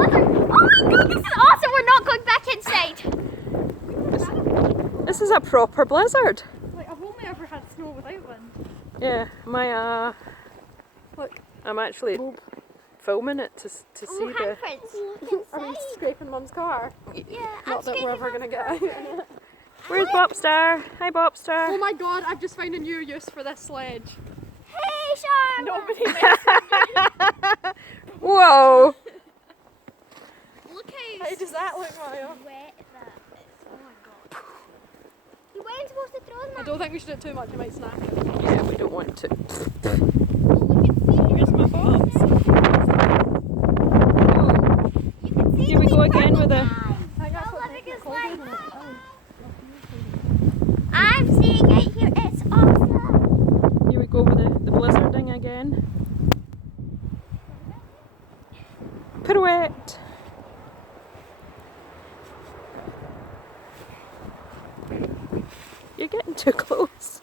Oh my god, this is awesome! We're not going back inside. This is a proper blizzard. Like, I've only ever had snow without wind. Yeah, my Look, I'm actually filming it to see the. Handprints. are we scraping Mum's car? Yeah, Not that we're ever gonna get out. Where's Bobstar? Hi Bobstar. Oh my god, I've just found a new use for this sledge. Hey, Sean! Nobody Whoa! Look How does that look, Maya? wet that is. Oh my god. You weren't supposed to throw I them. don't think we should do it too much, I might snap it. Yeah, we don't want to. Here's my bobs. You can see Here we the go wee again purple with the. I guy. got Oh, something look, it's cold, like. isn't it? I'm seeing it here. It's awesome. Here we go with the blizzarding again. Pirouette. You're getting too close.